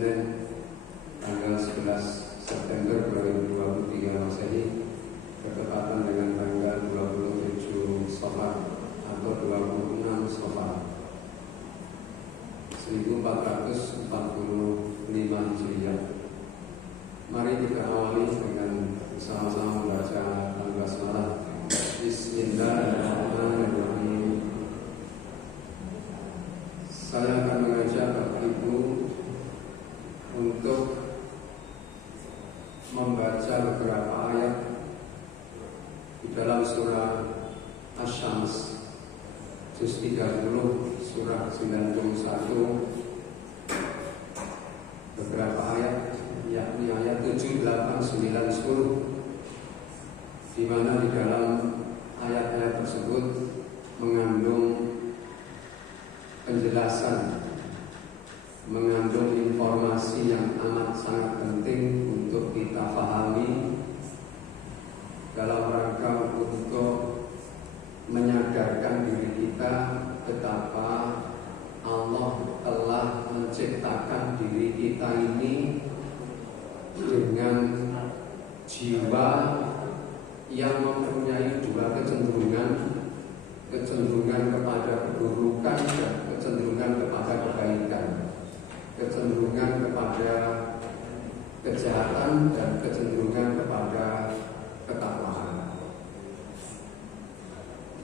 Senin tanggal 11 September 2023 Masehi bertepatan dengan tanggal 27 Safar atau 26 Safar 1445 Hijriah. Mari kita awali dengan sama-sama membaca al-Basmalah. Bismillahirrahmanirrahim. Saya akan mengajak Bapak Ibu untuk membaca beberapa ayat di dalam surah Asy-Syams juz 30 surah 91, beberapa ayat yakni ayat 7, 8, 9, 10, di mana di dalam ayat-ayat tersebut mengandung penjelasan, mengandung informasi yang amat sangat penting untuk kita pahami dalam rangka untuk menyadarkan diri kita betapa Allah telah menciptakan diri kita ini dengan jiwa yang mempunyai dua kecenderungan kepada keburukan dan kecenderungan kepada kebaikan, kecenderungan kepada kejahatan dan kecenderungan kepada ketakwaan.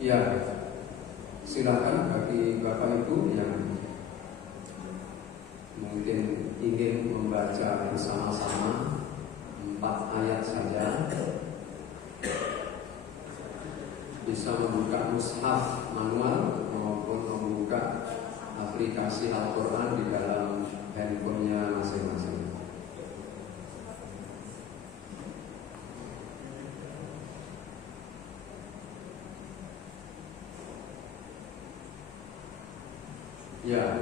Ya, silakan bagi Bapak Ibu yang mungkin ingin membaca bersama-sama 4 ayat saja, bisa membuka mushaf manual maupun membuka aplikasi Al-Quran di dalam handphonenya masing-masing. Ya,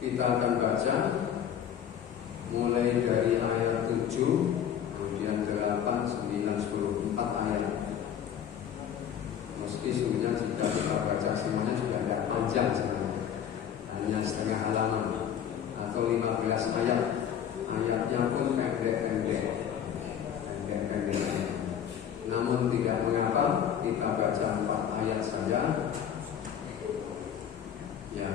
kita akan baca mulai dari ayat 7, kemudian 8, 9, 10, 4 ayat. Meski sebenarnya jika kita baca semuanya juga tidak panjang sebenarnya, hanya setengah halaman atau 15 ayat. Ayatnya pun pendek-pendek. Namun tidak mengapa, kita baca 4 ayat saja. Ya.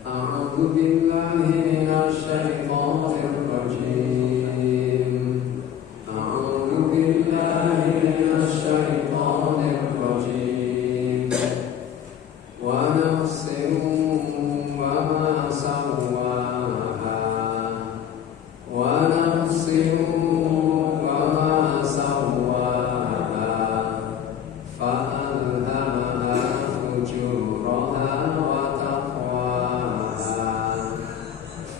A'udzu billahi minasy syaithanir rajim. A'udzu billahi minasy syaithanir rajim. Wa nafsin wa ma sawwaha. Wa nafsin wa ma sawwaha. Fa'alhamaha fujuraha wa taqwaha.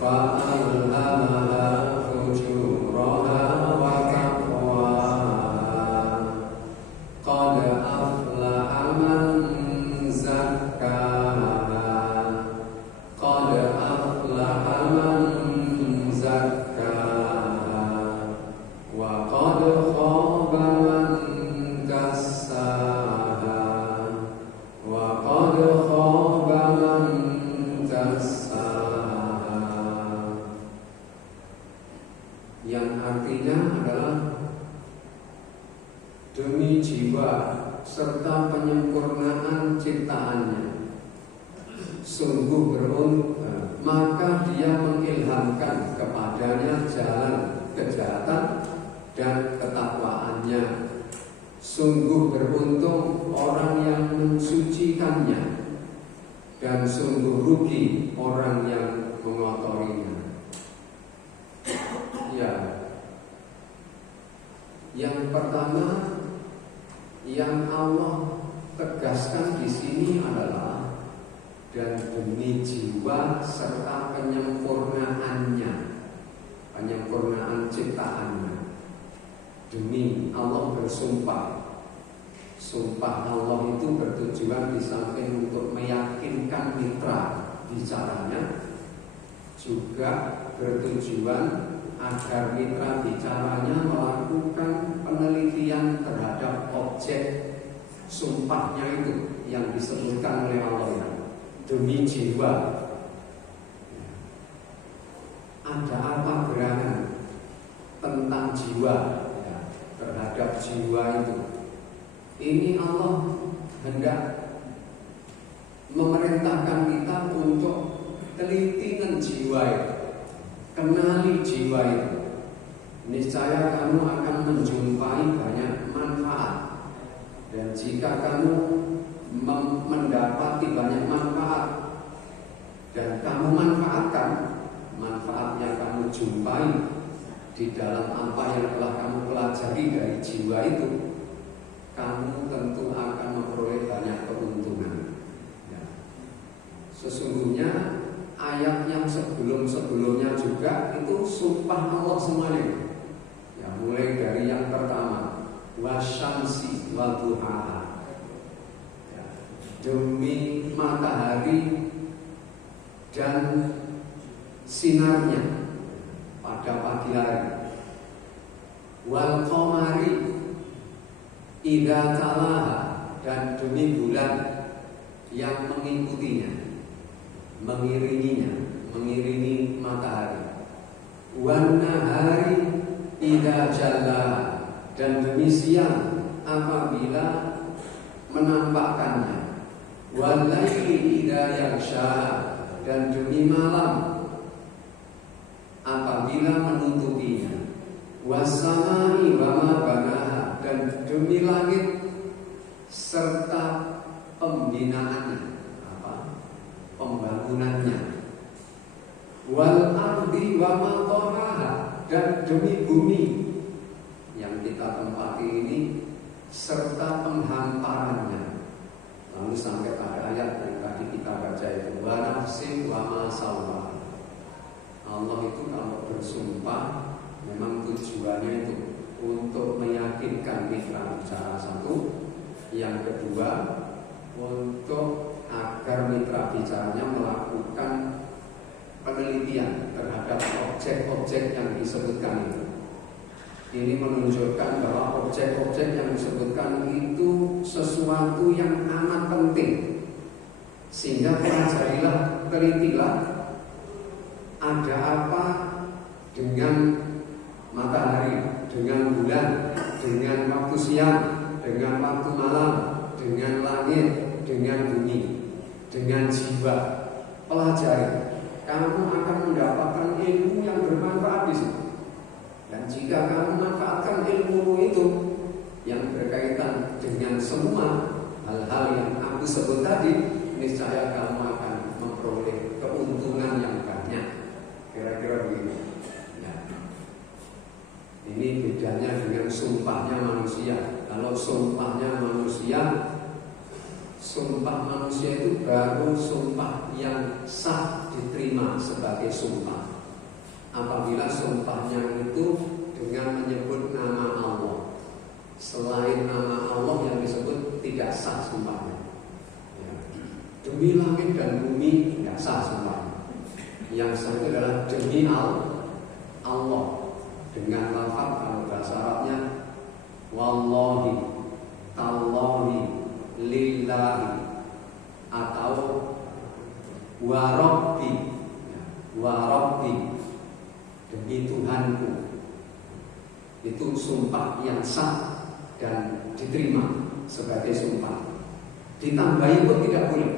Fa'alhamaha fujuraha wa taqwaha. Qad aflaha man zakkaha. Qad aflaha man zakkaha. Wa qad khaba man dassaha. Wa qad khaba man dassaha. Yang artinya adalah demi jiwa serta penyempurnaan ciptaannya, sungguh maka dia mengilhamkan kepadanya jalan kejahatan dan ketakwaannya. Sungguh beruntung orang yang mensucikannya, dan sungguh rugi orang yang mengotorinya. Ya, yang pertama yang Allah tegaskan di sini adalah dan demi jiwa serta penyempurnaannya, penyempurnaan ciptaannya. Demi Allah bersumpah. Sumpah Allah itu bertujuan di samping untuk meyakinkan mitra bicaranya, juga bertujuan agar mitra bicaranya melakukan penelitian terhadap objek sumpahnya itu yang disebutkan oleh Allah ya. Demi jiwa hendak memerintahkan kita untuk teliti jiwa itu, kenali jiwa itu. Niscaya kamu akan menjumpai banyak manfaat. Dan jika kamu mendapati banyak manfaat dan kamu manfaatkan manfaat yang kamu jumpai di dalam apa yang telah kamu pelajari dari jiwa itu, kamu tentu akan memperoleh banyak keuntungan. Ya. Sesungguhnya ayat yang sebelum-sebelumnya juga itu sumpah Allah semuanya. Ya, mulai dari yang pertama, wasyamsi wa duhaha, ya, demi matahari dan sinarnya pada pagi hari, wal qamari idza talaha, dan demi bulan yang mengikutinya, mengiringi matahari, wan nahari idza jallaha, dan demi siang apabila menampakkannya, wal laili idza yaghshaha, dan demi malam apabila menutupinya, wassamai wa ma banaha, dan demi langit serta pembinaannya, pembangunannya, wal ardi wa ma tahaha, dan demi bumi yang kita tempati ini serta penghamparannya. Lalu sampai pada ayat yang tadi kita baca itu, wa nafsin wa ma sawwaha. Allah itu kalau bersumpah memang tujuannya itu untuk meyakinkan mitra bicara satu, yang kedua untuk agar mitra bicaranya melakukan penelitian terhadap objek-objek yang disebutkan itu. Ini menunjukkan bahwa objek-objek yang disebutkan itu sesuatu yang amat penting, sehingga pelajarilah, telitilah ada apa dengan matahari, dengan bulan, dengan waktu siang, dengan waktu malam, dengan langit, dengan bumi, dengan jiwa. Pelajari, kamu akan mendapatkan ilmu yang bermanfaat di situ. Dan jika kamu manfaatkan ilmu itu yang berkaitan dengan semua hal-hal yang aku sebut tadi, niscaya kamu akan memperoleh keuntungan yang banyak. Kira-kira begitu. Ya. Ini bedanya dengan sumpahnya manusia. Kalau sumpahnya manusia itu baru sumpah yang sah diterima sebagai sumpah apabila sumpahnya itu dengan menyebut nama Allah. Selain nama Allah yang disebut tidak sah sumpahnya. Ya. Demi langit dan bumi tidak sah sumpahnya. Yang sah itu adalah demi Allah dengan lafaz kalau bahasa Arabnya wallahi, tallahi, lillahi, atau warabbi, demi Tuhanku. Itu sumpah yang sah dan diterima sebagai sumpah. Ditambahi pun tidak boleh,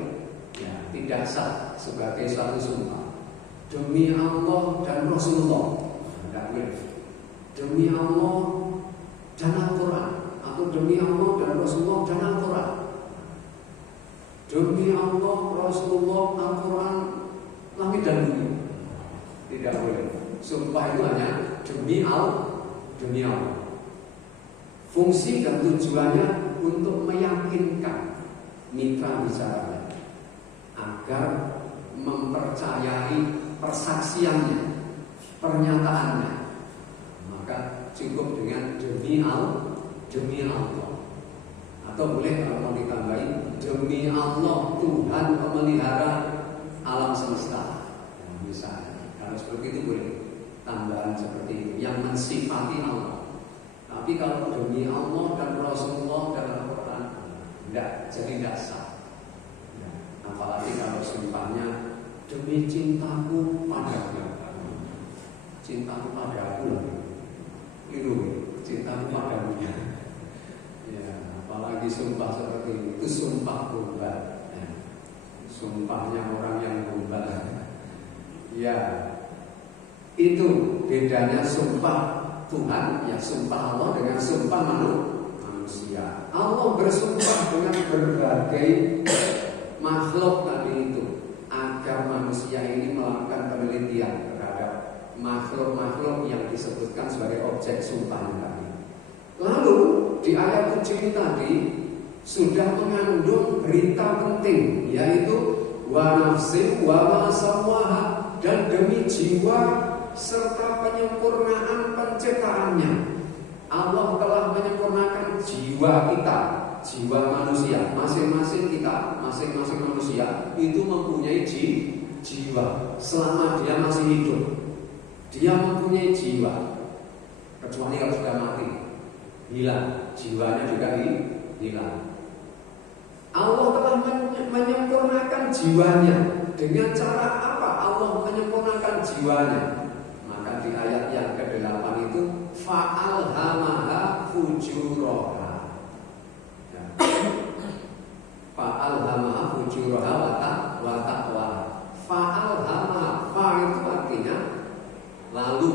ya, tidak sah sebagai suatu sumpah. Demi Allah dan Rasulullah tidak boleh. Demi Allah dan Al-Quran, atau demi Allah dan Rasulullah dan Al-Quran. Demi Allah, Rasulullah, Al-Quran, langit dan bumi, tidak boleh. Sumpah itu hanya demi Allah. Fungsi dan tujuannya untuk meyakinkan mitra bicaranya agar mempercayai persaksiannya, pernyataannya. Maka cukup dengan demi Allah. Atau boleh kalau mau ditambahin demi Allah Tuhan pemelihara alam semesta. Misalnya, kalau seperti itu boleh tambahan seperti itu yang mensifati Allah. Tapi kalau demi Allah dan Rasulullah dan Al-Quran, jadi tidak sah. Apalagi kalau sumpahnya demi cintaku padamu. Cintaku padaku, itu cintaku padamu. Ya, apa Apalagi sumpah seperti itu sumpah gombal. Sumpahnya orang yang gombal. Ya, itu bedanya sumpah Tuhan, ya sumpah Allah dengan sumpah manusia. Allah bersumpah dengan berbagai makhluk tadi itu agar manusia ini melakukan penelitian terhadap makhluk-makhluk yang disebutkan sebagai objek sumpahnya tadi. Lalu di ayat 7 ini tadi sudah mengandung berita penting, yaitu wa nafsin wa ma sawaha, dan demi jiwa serta penyempurnaan penciptaannya. Allah telah menyempurnakan jiwa kita, jiwa manusia. Masing-masing kita, masing-masing manusia itu mempunyai jiwa. Selama dia masih hidup, dia mempunyai jiwa. Kecuali kalau sudah mati, hilang, jiwanya juga hilang. Allah telah menyempurnakan jiwanya. Dengan cara apa Allah menyempurnakan jiwanya? Maka di ayat yang ke-8 itu fa'alhamaha fujuraha. Ya. Fa'alhamaha fujuraha wa taqwaha. Fa'alhamaha, fa itu artinya lalu.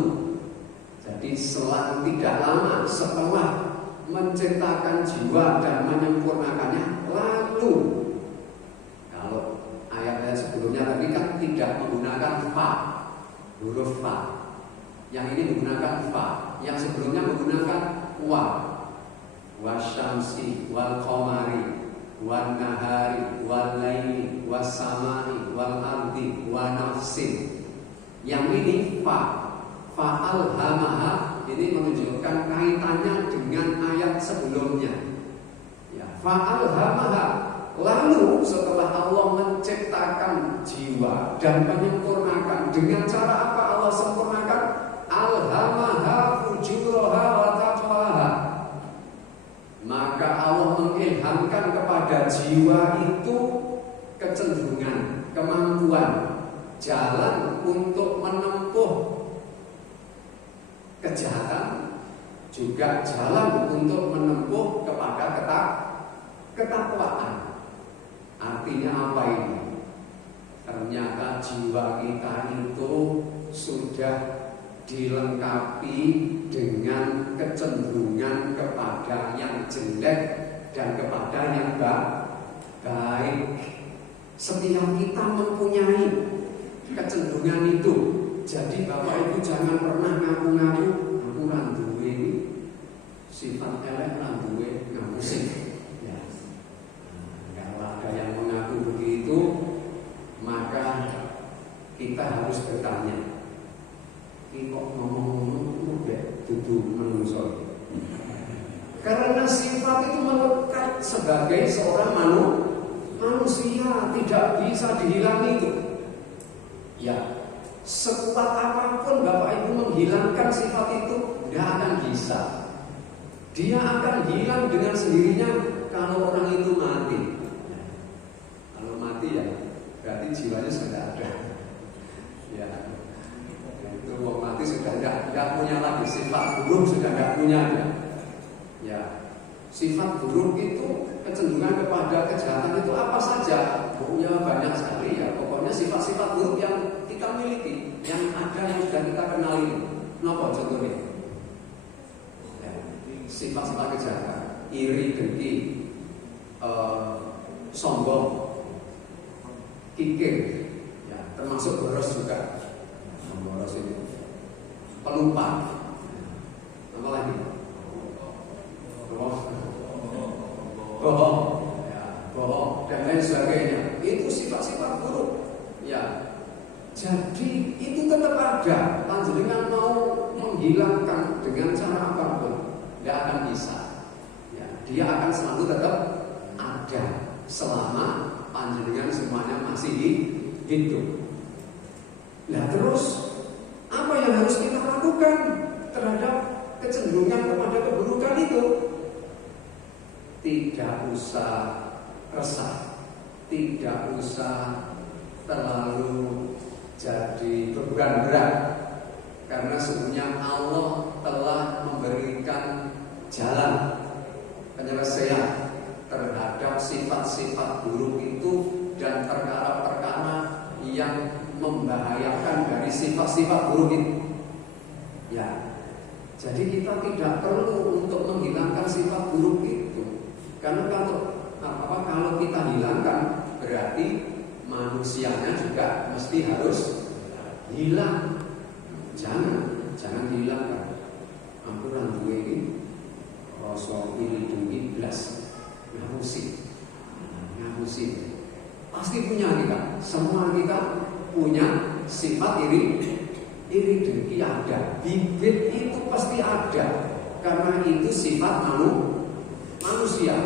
Jadi selang tidak lama setelah menciptakan jiwa dan menyempurnakannya, lalu kalau ayat-ayat sebelumnya tadi kan tidak menggunakan fa, huruf fa. Yang ini menggunakan fa. Yang sebelumnya menggunakan wa. Wasyamsi wal qamari wan nahari wal laili was samai wal ardi wa nafsin. Yang ini fa. Fa'alhamaha ini menunjukkan kaitannya dengan ayat sebelumnya. Ya, fa'alhamaha. Lalu setelah Allah menciptakan jiwa dan menyempurnakan, dengan cara apa Allah sempurnakan? Alhamaha fujuraha wa taqwaha. Maka Allah mengilhamkan kepada jiwa itu kecenderungan, kemampuan, jalan untuk menempuh kejahatan, juga jalan untuk menempuh kepada ketakwaan. Artinya apa ini? Ternyata jiwa kita itu sudah dilengkapi dengan kecenderungan kepada yang jelek dan kepada yang baik. Setiap kita mempunyai kecenderungan itu. Jadi Bapak Ibu jangan pernah ngaku-ngaku aku randuwe ini sifat elek, randuwe ngapusin. Ya. Kalau ada yang mengaku begitu, maka kita harus bertanya, ini kok ngomong-ngomong udah duduk menungso. Karena sifat itu melekat sebagai seorang manusia, tidak bisa dihilangi itu. Ya. Sekuat apapun Bapak Ibu menghilangkan sifat itu, tidak akan bisa. Dia akan hilang dengan sendirinya kalau orang itu mati. Kalau mati ya berarti jiwanya sudah ada. Ya, itu orang mati sudah tidak punya lagi sifat buruk, sudah tidak punya. Ya, sifat buruk itu kecenderungan kepada kejahatan itu apa saja? Ya banyak sekali ya. Pokoknya sifat-sifat buruk yang kita miliki, yang ada yang sudah kita kenali. Kenapa contohnya? Ya, sifat-sifat kejahatan, iri, dengki, sombong, kikir, ya, termasuk boros juga. Boros itu, pelupa, apa lagi? Bohong, ya, bohong dan lain sebagainya. Itu sifat-sifat buruk. Ya. Jadi itu tetap ada. Panjenengan mau menghilangkan dengan cara apapun, tidak akan bisa. Ya, dia akan selalu tetap ada selama panjenengan semuanya masih hidup. Nah terus apa yang harus kita lakukan terhadap kecenderungan kepada keburukan itu? Tidak usah resah, tidak usah terlalu jadi beban berat, karena sebenarnya Allah telah memberikan jalan penyelesaian terhadap sifat-sifat buruk itu dan perkara-perkara yang membahayakan dari sifat-sifat buruk itu. Ya, jadi kita tidak perlu untuk menghilangkan sifat buruk itu, karena kalau kita hilangkan berarti manusianya juga mesti harus hilang. Jangan dihilangkan. Aku randu ini rasa iri dengki blas ngapusi. Pasti punya kita. Semua kita punya sifat iri dengki ada. Bibit itu pasti ada. Karena itu sifat manusia.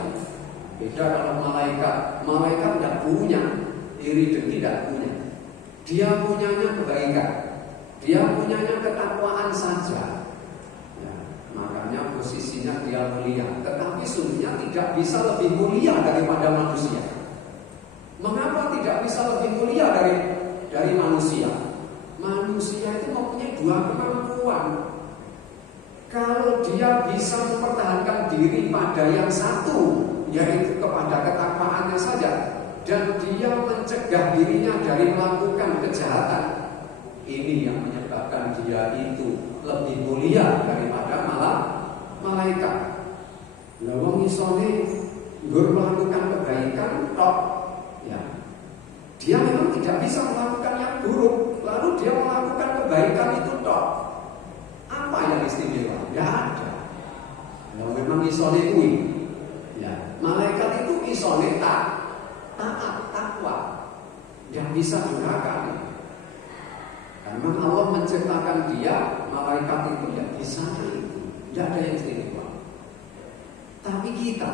Beda kalau malaikat tidak punya iri dengki, tidak punya. Dia punyanya kebaikan. Dia punyanya ketakwaan saja. Ya, makanya posisinya dia mulia. Tetapi sungguhnya tidak bisa lebih mulia daripada manusia. Mengapa tidak bisa lebih mulia dari manusia? Manusia itu mempunyai dua kemampuan. Kalau dia bisa mempertahankan diri pada yang satu, yaitu kepada ketakwaannya saja, dan dia mencegah dirinya dari melakukan kejahatan, ini yang menyebabkan dia itu lebih mulia daripada malaikat. Lawang isone nggur melakukan kebaikan tok, ya. Dia memang tidak bisa melakukan yang buruk, lalu dia melakukan kebaikan itu tok. Apa yang istimewa? Tidak ada. Kalau memang isone kuwi, ya. Malaikat itu isone taat, takwa, yang bisa durhaka. Karena Allah menciptakan dia, malaikat itu ya bisa itu, tidak ada yang istimewa. Tapi kita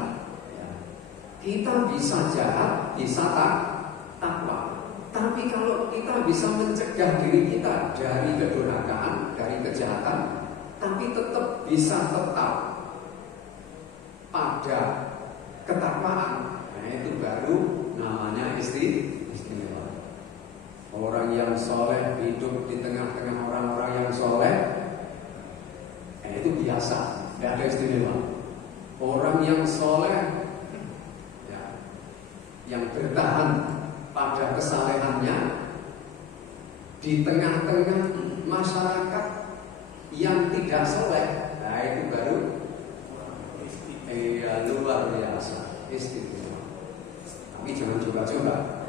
bisa jahat, bisa takwa. Tapi kalau kita bisa mencegah diri kita dari kedurhakaan, dari kejahatan, tapi bisa tetap pada ketakwaan, nah itu baru namanya istimewa. Orang yang soleh hidup di tengah-tengah orang-orang yang soleh, itu biasa, tidak ada istimewa. Orang yang soleh, ya, yang bertahan pada kesalehannya di tengah-tengah masyarakat yang tidak soleh, nah itu baru luar biasa, istimewa. Tapi jangan coba-coba,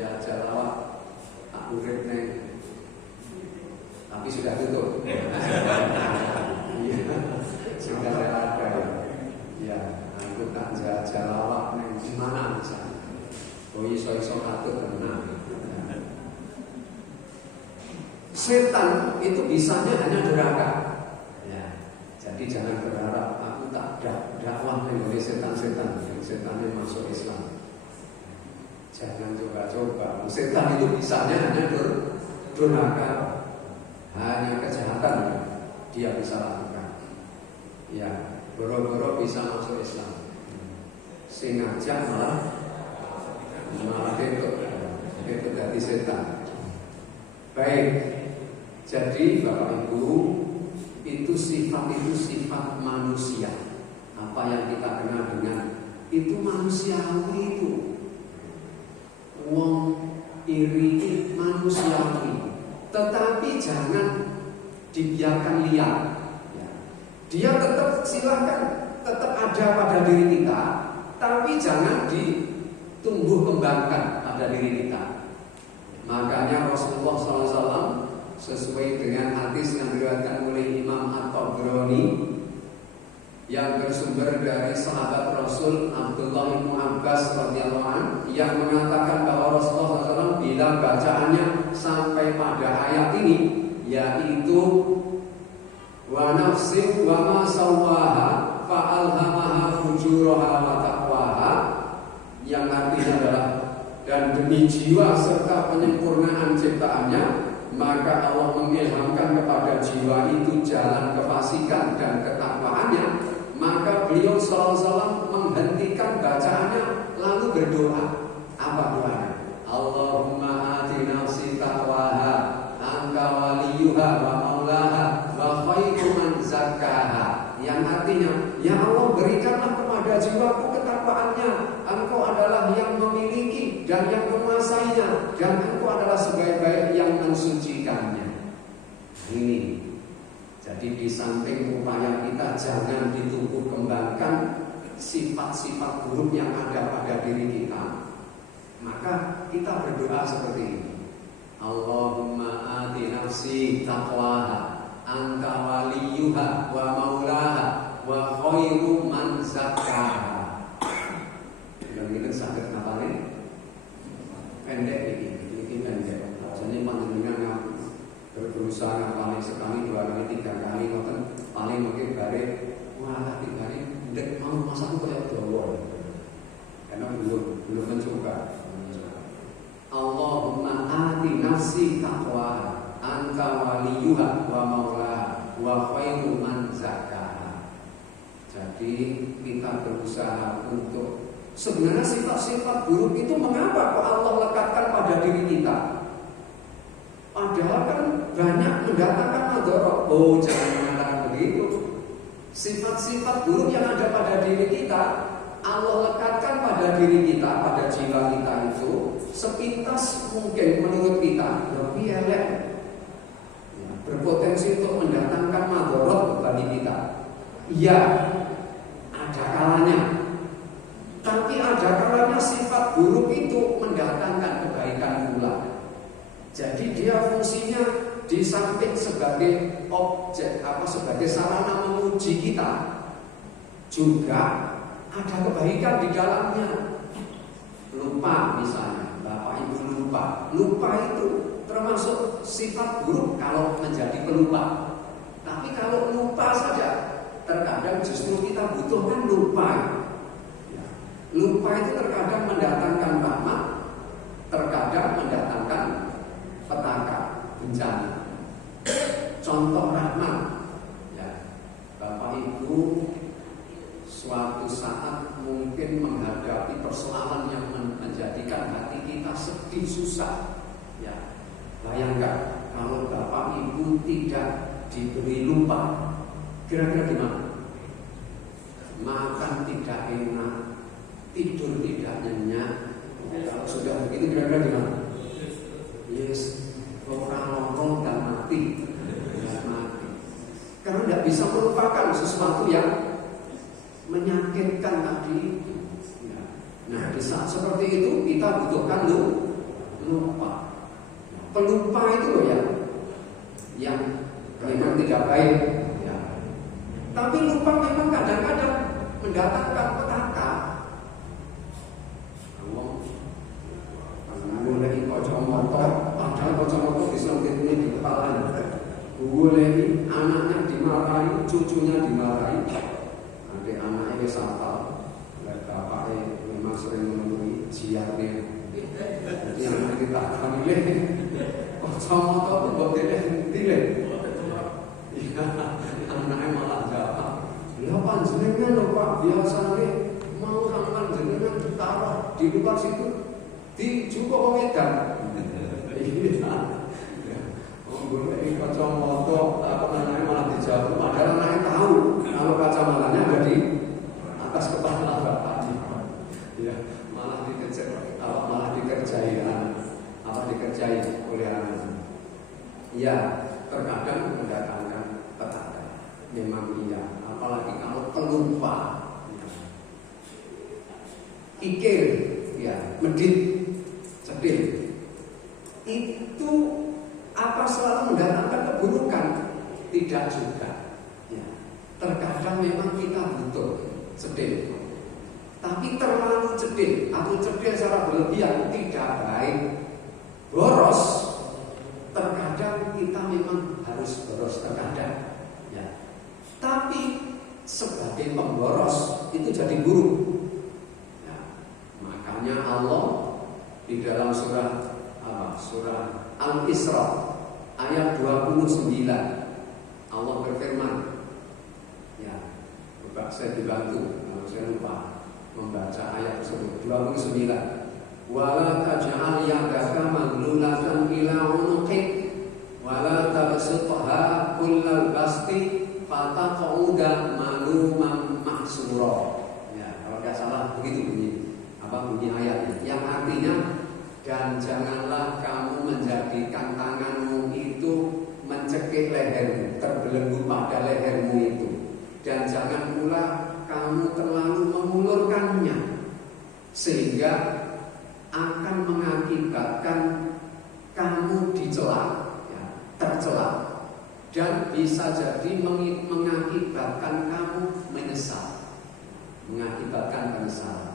jajal awak aku urip neng, tapi sudah tutup. Iya, sudah ada. Ya, aku tak jajal awak neng gimana misalnya? Oh iso katut tenang. Setan itu bisanya hanya durhaka. Ya, jadi jangan berharap aku tak dakwah oleh setan-setan yang setannya masuk Islam. Jangan coba-coba. Setan itu bisanya hanya durhaka, hanya kejahatan dia bisa lakukan. Ya, boro-boro bisa masuk Islam. Sing ngajak malah itu dari setan. Baik, jadi Bapak Ibu, itu sifat manusia. Apa yang kita kenal dengan itu manusiawi itu. Wong iri manusiawi, tetapi jangan dibiarkan liar. Dia tetap silahkan, tetap ada pada diri kita, tapi jangan ditumbuh kembangkan pada diri kita. Makanya Rasulullah SAW sesuai dengan hadis yang diriwayatkan oleh Imam At-Tabrani yang bersumber dari sahabat Rasul Abdullah bin Abbas radhiyallahu anhu yang mengatakan bahwa Rasulullah SAW bila bacaannya sampai pada ayat ini, yaitu wa nafsin wa ma sawwaha fa alhamaha fujuraha wa taqwaha, yang artinya adalah dan demi jiwa serta penyempurnaan ciptaannya, maka Allah mengilhamkan kepada jiwa itu jalan kefasikan dan ketakwaannya. Maka beliau SAW menghentikan bacaannya lalu berdoa. Apa doanya? Allahumma ati nafsi taqwaha anta waliyuha wa maulaha wa khairu man zakkaha. Yang artinya, ya Allah berikan jiwaku ketakwaannya, engkau adalah yang memiliki dan yang menguasainya, dan engkau adalah sebaik-baik yang mensucikannya. Ini, jadi di samping upaya kita jangan ditumbuh kembangkan sifat-sifat buruk yang ada pada diri kita, maka kita berdoa seperti ini. Allahumma ati nafsi taqwaha anta waliyuha wa maulaha wa khairu man zakkaha. Benar-benar sakit napane pendek ini pendek. Jadi panjenengan berusaha ngapalin sekali, 2 kali, 3 kali, ngoten paling mungkin bare wah dibare ndek mau masaku kaya dawa. Karena belum mencoba. Allahumma ati nafsi taqwaha anta waliyuha wa maulaha wa khairu man zakkaha. Jadi kita berusaha untuk sebenarnya sifat-sifat buruk itu mengapa kok Allah lekatkan pada diri kita? Padahal kan banyak mendatangkan madharat. Oh, jangan mengatakan begitu. Sifat-sifat buruk yang ada pada diri kita Allah lekatkan pada diri kita, pada jiwa kita itu sepintas mungkin menurut kita lebih elek, berpotensi untuk mendatangkan madharat bagi kita. Iya, ada kalanya. Tapi ada kalanya sifat buruk itu mendatangkan kebaikan pula. Jadi dia fungsinya di samping sebagai objek, sebagai sarana menguji kita, juga ada kebaikan di dalamnya. Lupa misalnya, Bapak Ibu lupa itu termasuk sifat buruk kalau menjadi pelupa. Tapi kalau lupa saja, terkadang justru kita butuhkan lupa. Lupa itu terkadang mendatangkan rahmat, terkadang mendatangkan petaka, bencana. Contoh rahmat, ya, Bapak Ibu suatu saat mungkin menghadapi persoalan yang menjadikan hati kita sedih, susah. Ya, bayangkan kalau Bapak Ibu tidak diberi lupa, kira-kira gimana? Makan tidak enak, tidur tidak nyenyak. Kalau sudah begitu kira-kira gimana? Yes, orang nongkrong dan mati. Ya, mati. Karena tidak bisa melupakan sesuatu yang menyakitkan tadi. Ya. Nah, di saat seperti itu kita butuhkan lupa. Pelupa itu loh ya, yang memang tidak baik. Ya. Tapi lupa memang kadang-kadang mendatangkan petaka. Boleh kacamata, padahal kacamata bisa ngene di kepala. Boleh anaknya dimarahi, cucunya dimarahi. Nanti anaknya wis hafal, bapaknya memang sering menemui jiarnya. Jadi anak kita hamilnya, kacamata itu buat dilek. Iya, anaknya malah jawab. Ya panjenengan lho Pak, biasanya mau ramalan jenengan ditaruh di luar situ. Di Joko Medan. Ini kacamata apa namanya malah dijawab. Padahal anaknya tahu kalau kacamatanya ada di atas kepala bapak. Ya, malah dikerjai oleh anak. Ya, terkadang mendatangkan petaka. Memang iya, apalagi kalau pelupa. Pikir, ya, medit. Sedih itu apa selalu mendatangkan keburukan? Tidak juga. Ya. Terkadang memang kita butuh sedih, tapi terlalu sedih atau sedih secara berlebihan tidak baik. Boros, terkadang kita memang harus boros terkadang. Ya. Tapi sebagai pemboros itu jadi buruk. Ya. Makanya Allah di dalam surah Al-Isra ayat 29 Allah berfirman, ya, coba saya dibantu kalau saya lupa membaca ayat tersebut. 29, wala taj'al yadaka maghlulatan ila unuqik wala tabsutha kullal basti fataqauda maluman mahsura. Ya, kalau begitu bunyi ayatnya. Yang artinya, dan janganlah kamu menjadikan tanganmu itu mencekik lehermu, terbelenggu pada lehermu itu, dan jangan pula kamu terlalu mengulurkannya sehingga akan mengakibatkan kamu dicela, ya, tercela, dan bisa jadi mengakibatkan kamu menyesal, mengakibatkan penyesalan.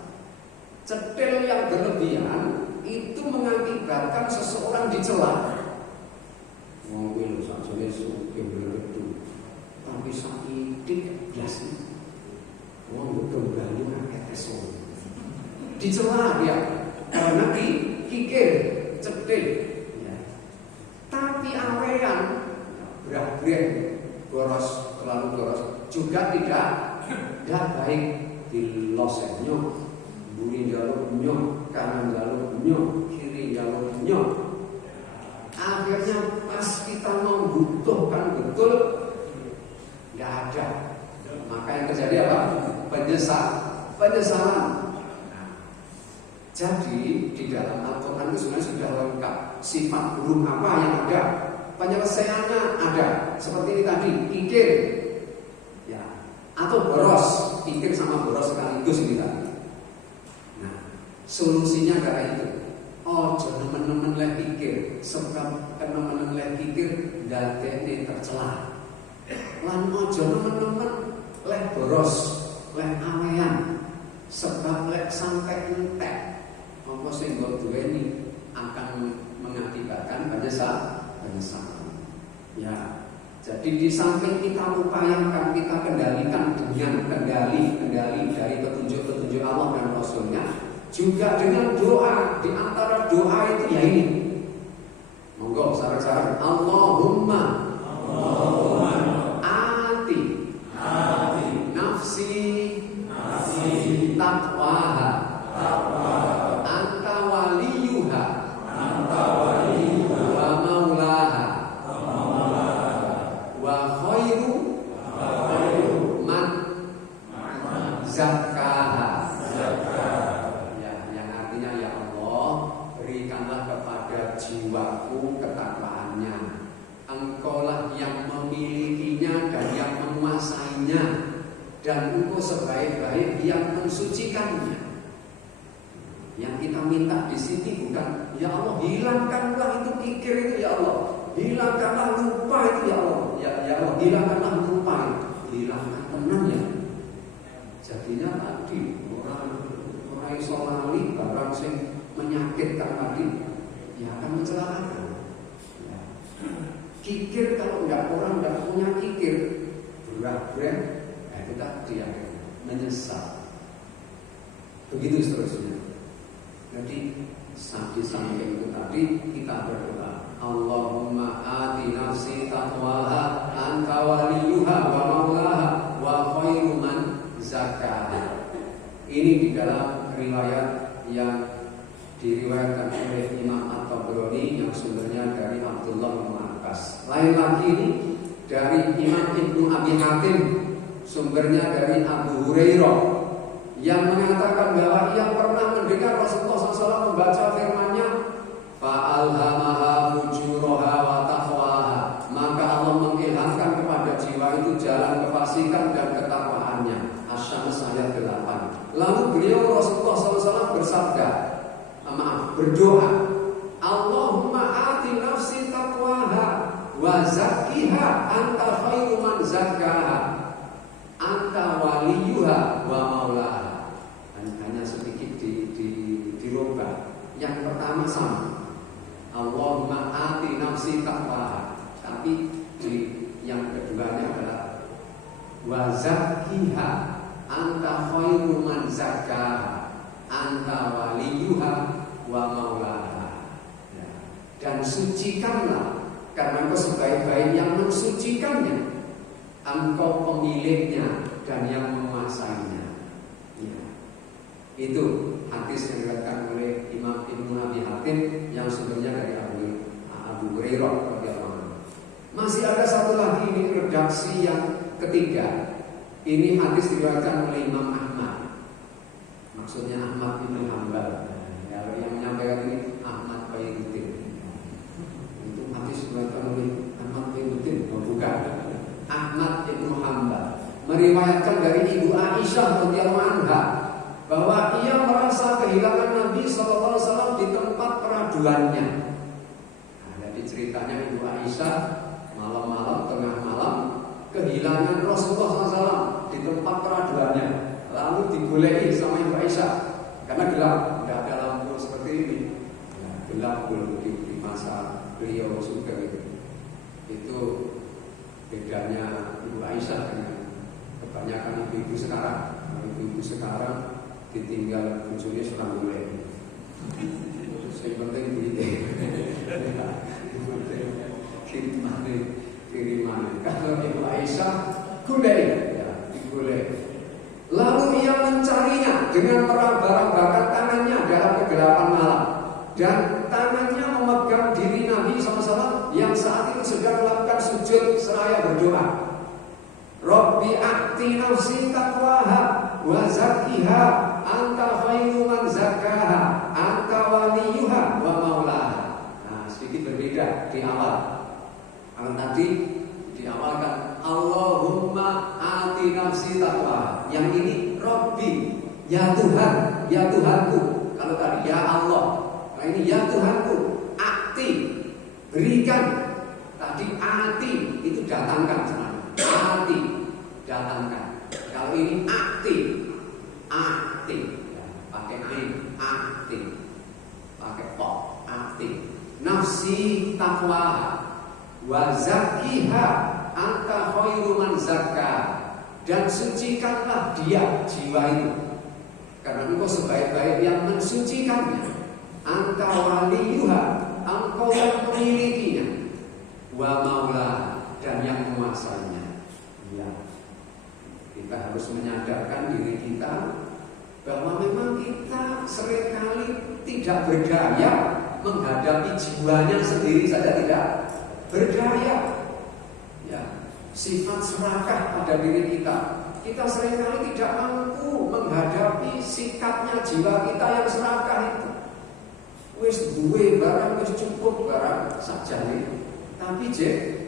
Cetil yang berlebihan itu mengakibatkan seseorang dicela. Wong kuwi lho sakjane sugih bener-bener, tapi sakitik blas. Wong kembali akeh teso. Dicela dia karena kikir, cetil, ya. Tapi awean berat-berat boros, terlalu boros juga tidak baik. Dilosenyo, buri jaluk nyok, kanan jaluk nyok, kiri jaluk nyok. Akhirnya pas kita membutuhkan betul, nggak ada. Maka yang terjadi apa? Penyesalan. Jadi di dalam Al-Quran itu sebenarnya sudah lengkap. Sifat buruk apa yang ada, penyelesaiannya ada. Seperti ini tadi, kikir, ya, atau boros. Kikir sama boros sekaligus ini tadi. Nah, solusinya adalah itu. Oh, nemen-nemen leh kikir, sebab nemen-nemen leh kikir dadekne tercela. Lan ojo nemen-nemen leh boros, leh awean, sebab leh sampai entek. Apa sing mbok duweni akan mengakibatkan penyesalan. Ya, jadi di samping kita upayakan, kita kendalikan dengan kendali dari petunjuk-petunjuk Allah dan Rasulnya, juga dengan doa. Di antara doa itu ya ini. Monggo syarat-syarat. Allahumma ati nafsi taqwaha anta waliyuha wa maulaha wa khairu man zakkaha. Ya, yang artinya, ya Allah, berikanlah kepada jiwaku ketakwaannya. Engkaulah yang memilikinya dan yang menguasainya, dan Engkau sebaik-baik yang mensucikannya. Yang kita minta di sini bukan, ya Allah, hilangkanlah itu kikir itu, ya Allah, hilangkanlah lupa itu, ya Allah, ya Allah, hilangkanlah lupa itu, hilangkan tenang ya. Jadinya tadi orang iso lali barang sing menyakitkan tadi, ya akan mencelakakan. Ya. Kikir, kalau orang nggak punya kikir, berat-berat, itu tadi akhirnya menyesal. Begitu seterusnya. Jadi di samping itu tadi kita berdoa, Allahumma ati nafsi taqwaha anta waliyuha wa maulaha wa khairu man zakkaha. Ini di dalam riwayat yang diriwayatkan oleh Imam At-Tabrani yang sumbernya dari Abdullah bin Abbas. Lain lagi ini dari Imam Ibnu Abi Hatim, sumbernya dari Abu Hurairah, yang mengatakan bahwa ia pernah mendengar Rasulullah SAW membaca firman-Nya, fa'alhamaha fujuraha wa taqwaha, maka Allah mengilhamkan kepada jiwa itu jalan kefasikan dan ketakwaannya. Asy-Syams ayat 8. Lalu beliau Rasulullah SAW berdoa, Allahumma ati nafsi taqwaha wa zakkiha anta khairu man zakkaha anta waliyuha wa maulaha. Hanya sedikit dirubah. Yang pertama sama, Allahumma ati nafsi taqwaha, tapi yang keduanya adalah wa zakkiha anta khairu man zakkaha anta waliyuha wa maulaha. Ya. Dan sucikanlah, karena engkau sebaik-baik yang mensucikannya, engkau pemiliknya dan yang menguasainya. Ya. Itu hadis yang diriwayatkan oleh Imam Ibnu Abi Hatim yang sumbernya dari Abu Hurairah radhiyallahu anhu. Masih ada satu lagi, ini redaksi yang ketiga. Ini hadis diriwayatkan oleh Imam Ahmad. Maksudnya Ahmad bin Hanbal. Kalau yang menyampaikan ini Ahmad Khairuddin. Itu hadis diriwayatkan oleh Ahmad Khairuddin, bukan. Ahmad bin Hanbal meriwayatkan dari Ibu Aisyah radhiyallahu anha bahwa ia merasa kehilangan Nabi sallallahu alaihi wasallam di tempat peraduannya. Nah, jadi ceritanya Ibu Aisyah malam-malam, tengah malam kehilangan Rasulullah SAW di tempat peraduannya. Lalu dibolehi sama Ibu Aisyah karena gelap, tidak ada lampu seperti ini. Ya, gelap belum di masa beliau juga gitu. Itu bedanya Ibu Aisyah dengan kebanyakan ibu-ibu sekarang. Ibu-ibu sekarang ditinggal bojone serang golek. Sing penting duit. Kirimane. Kalau Ibu Aisyah golek, ya, digolek. Lalu ia mencarinya dengan meraba-rabakan tangannya dalam kegelapan malam, dan tangannya memegang diri Nabi SAW yang saat itu sedang melakukan sujud seraya berdoa. Rabbi a'ti nafsi taqwaha wa zakkiha anta khairu man zakkaha anta waliyuha wa maulaha. Nah, sedikit berbeda di awal. Kalau tadi diawalkan Allahumma a'ti nafsi taqwaha. Yang ini Rabbi, ya Tuhan, ya Tuhanku. Kalau tadi ya Allah, nah ini ya Tuhanku, a'ti, berikan. Tadi a'ti itu datangkan sebenarnya. A'ti, datangkan. Kalau ini a'ti, ya, pakai ain, a'ti, pakai po, a'ti. Nafsi taqwa wa zakkiha anta khairu man zakka, dan sucikanlah dia, jiwa itu, karena engkau sebaik-baik yang mensucikannya. Anta waliyuha, engkau yang memilikinya, wa maula, dan yang menguasainya. Ya. Kita harus menyadarkan diri kita bahwa memang kita seringkali tidak berdaya menghadapi jiwanya sendiri saja, tidak berdaya. Ya, sifat serakah pada diri kita. Kita seringkali tidak mampu menghadapi sikapnya jiwa kita yang serakah itu. Wis duwe barang, wis cukup barang saja nih. Tapi jek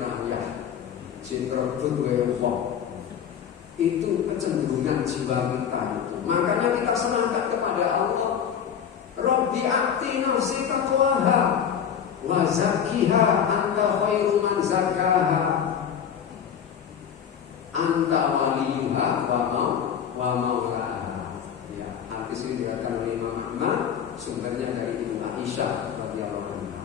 raya, jek rebut wae wong. Itu kecenderungan jiwa kita itu. Makanya kita serahkan kepada Allah. Rabbi a'ti nafsi taqwaha wa zakkiha anta khairu man zakkaha anta waliyuha wa maulaha. Ya, hadis ini diriwayatkan oleh Imam Ahmad, sumbernya dari Ibu Aisyah radhiyallahu anha.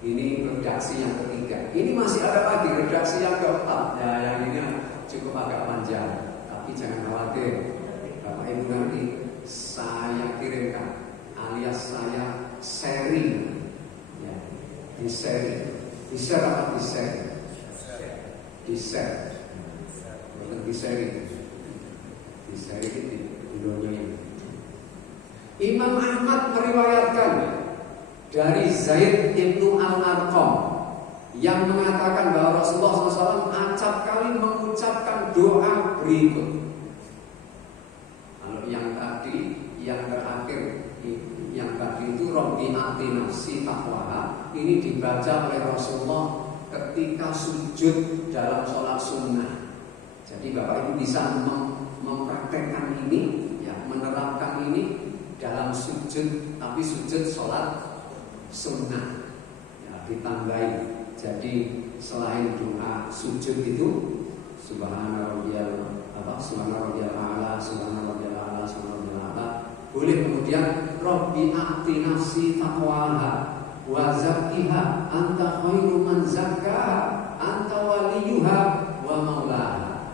Ini redaksi yang ketiga. Ini masih ada lagi redaksi yang keempat. Ya, yang ini cukup agak panjang, tapi jangan khawatir. Bapak Ibu nanti saya kirimkan, alias saya sharing. Ya, di share apa di share? Di share. Bukan di sharing. Di sharing itu dunia ini. Imam Ahmad meriwayatkan dari Zaid ibnu Al-Arqam yang mengatakan bahwa Rasulullah SAW acap kali mengucapkan doa berikut. Kalau yang tadi, yang terakhir, yang tadi itu Rabbi a'ti nafsi taqwaha, ini dibaca oleh Rasulullah ketika sujud dalam sholat sunnah. Jadi Bapak Ibu bisa mempraktekkan ini, ya, menerapkan ini dalam sujud, tapi sujud sholat sunnah, ya, ditambahi. Jadi selain doa sujud itu subhana rabbiyal a'la, subhana rabbiyal a'la, boleh kemudian Rabbi a'ti nafsi taqwaha wa zakkiha anta khairu man zakkaha anta waliyuha wa maulaha.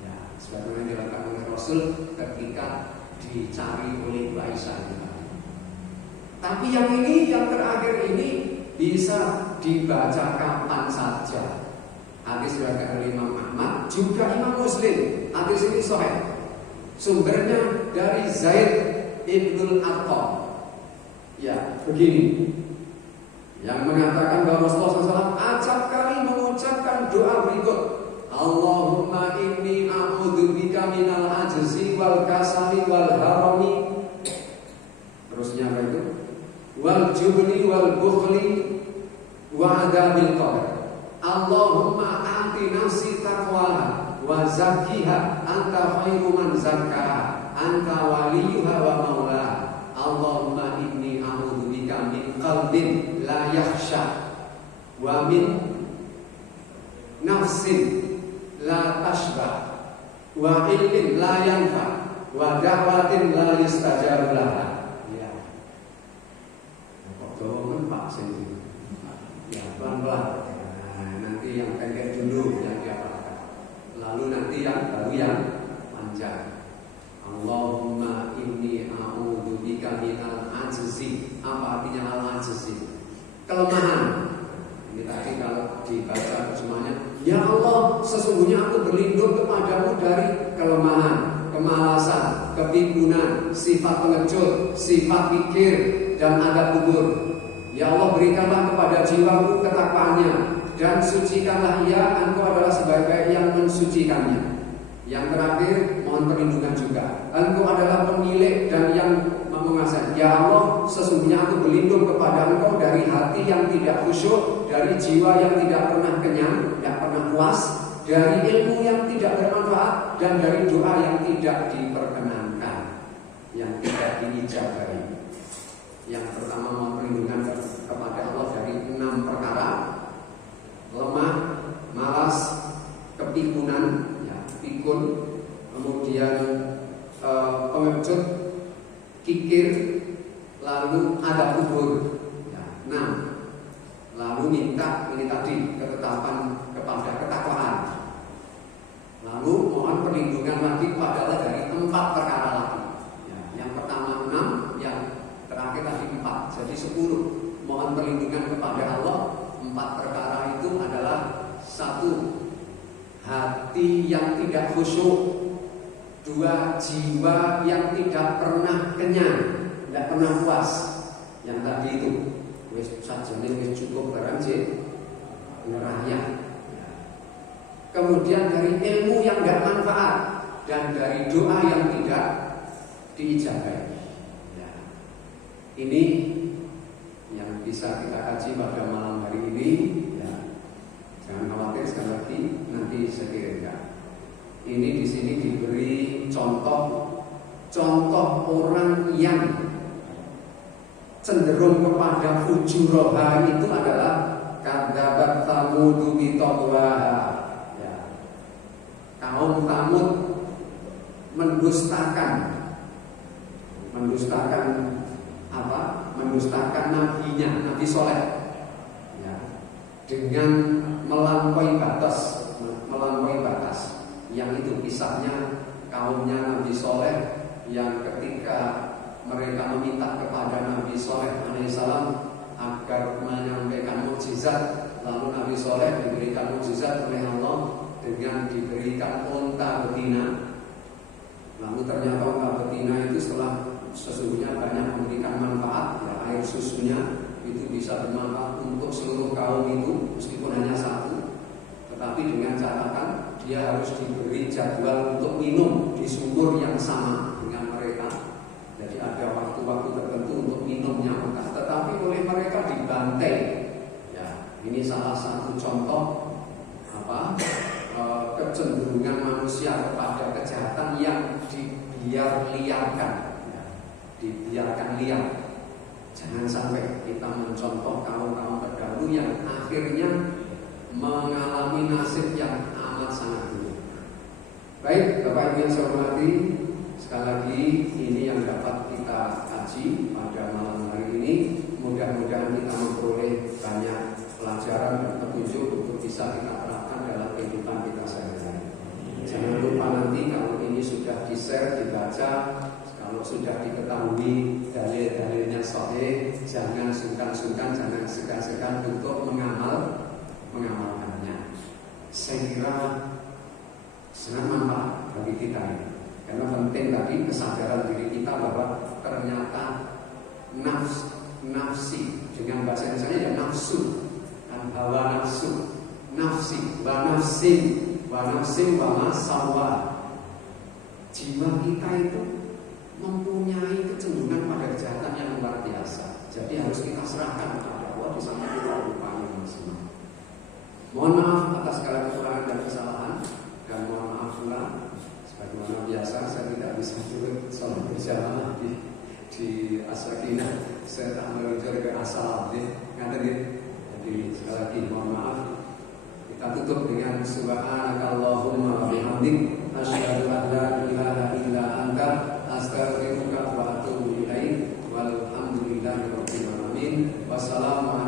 Ya, sebagaimana dilakukan oleh Rasul ketika dicari oleh Aisyah. Tapi yang ini, yang terakhir ini bisa dibaca kapan saja. Hadis diriwayatkan oleh Imam Ahmad, juga Imam Muslim. Hadis ini sahih. Sumbernya dari Zaid ibnu Arqam. Ya, begini. Yang mengatakan bahwa Rasulullah SAW acap kali mengucapkan doa berikut. Allahumma inni a'udzubika minal ajzi wal kasali wal harami. Terusnya apa itu? Wal jubni wal bukhli wa adabil qabr. Allahumma a'ti nafsi taqwaha wa zakkiha anta khairu man zakkaha anta waliyuha wa maulaha. Allahumma inni a'udzubika min qalbin la yakhsha wa min nafsin la tashbah wa ilmin la yanfa wa da'watin la yustajab laha. Ya. Kok doang Pak sendiri. Ya, pelan-pelan. Nah, nanti yang pendek dulu yang dihafalkan. Lalu nanti yang baru yang panjang. Allahumma inni a'udzubika minal ajzi. Apa artinya al-ajzi? Kelemahan. Ini tadi kalau dibaca semuanya, ya Allah, sesungguhnya aku berlindung kepadamu dari kelemahan, kemalasan, kepikunan, sifat pengecut, sifat pikir, dan adab kubur. Ya Allah, berikanlah kepada jiwaku ketakwaannya, dan sucikanlah ia, Engkau adalah sebaik-baik yang mensucikannya. Yang terakhir, mohon perlindungan juga. Engkau adalah pemilik dan yang menguasai. Ya Allah, sesungguhnya aku berlindung kepada Engkau dari hati yang tidak khusyuk, dari jiwa yang tidak pernah kenyang, tidak pernah puas, dari ilmu yang tidak bermanfaat, dan dari doa yang tidak diperkenankan, yang tidak diijabahi. Yang pertama, mohon perlindungan kepada Allah dari 6 perkara: lemah, malas, kepikunan, pikun, kemudian pengecut, kikir, lalu ada kubur. Ya, 6. Lalu minta ini tadi ketetapan kepada ketakwaan. Lalu mohon perlindungan lagi kepada Allah dari 4 perkara lagi. Ya, yang pertama 6, yang terakhir tadi 4, jadi 10. Mohon perlindungan kepada Allah. 4 perkara itu adalah: 1. Hati yang tidak khusyuk. 2. Jiwa yang tidak pernah kenyang, tidak pernah puas. Yang tadi itu wis sajane wis cukup barang sih nerahnya. Kemudian dari ilmu yang tidak manfaat, dan dari doa yang tidak diijabahi. Ya. Ini yang bisa kita kaji pada malam hari ini. Jangan khawatir, sekali lagi nanti saya kirimkan. Ini di sini diberi contoh orang yang cenderung kepada fujuroha itu adalah kadzabat Tsamud bi taqwaha. Ya. Kaum Tsamud mendustakan apa? Mendustakan nabinya, Nabi Soleh. Ya. Dengan melampaui batas, yang itu kisahnya kaumnya Nabi Soleh, yang ketika mereka meminta kepada Nabi Soleh alaihissalam agar menyampaikan mukjizat, lalu Nabi Soleh diberikan mukjizat oleh Allah dengan diberikan unta betina. Lalu ternyata unta betina itu setelah sesungguhnya banyak memberikan manfaat, ya, air susunya itu bisa bermanfaat untuk seluruh kaum itu meskipun hanya 1. Tetapi dengan catatan dia harus diberi jadwal untuk minum di sumur yang sama dengan mereka. Jadi ada waktu-waktu tertentu untuk minumnya unta. Tetapi oleh mereka dibantai. Ya, ini salah satu contoh kecenderungan manusia kepada kejahatan yang dibiarkan, ya, dibiarkan liar. Jangan sampai kita mencontoh kaum-kaum terdahulu yang akhirnya mengalami nasib yang amat sangat buruk. Baik, Bapak Ibu yang saya hormati, sekali lagi ini yang dapat kita kaji pada malam hari ini. Mudah-mudahan kita memperoleh banyak pelajaran dan petunjuk untuk bisa kita terapkan dalam kehidupan kita sehari-hari. Jangan lupa nanti kalau ini sudah di-share, dibaca, kalau sudah diketahui dalil-dalilnya sahih, jangan sungkan-sungkan, jangan segan-segan untuk mengamalkannya. Saya kira sangat manfaat bagi kita ini. Karena penting tadi kesadaran diri kita bahwa ternyata nafsi dengan bahasa Indonesia ya nafsu, hawa nafsu, nafsi, wa nafsin, wa nafsin wa ma sawwa. Jiwa kita itu mempunyai kecenderungan pada kejahatan yang luar biasa. Jadi harus kita serahkan kepada Allah di sana kita berupaya maksimal. Mohon maaf atas segala kekurangan dan kesalahan, dan mohon maaf pula sebagaimana biasa saya tidak bisa turut sholat berjamaah di As-Sakinah. Saya tak meluncur ke asal jadi sekali lagi mohon maaf. Kita tutup dengan subhanakallahumma wa bihamdik asyhadu an la ilaha illa anta astaghfiruka wa atubu ilaik. Walhamdulillahi rabbil alamin. Wassalamualaikum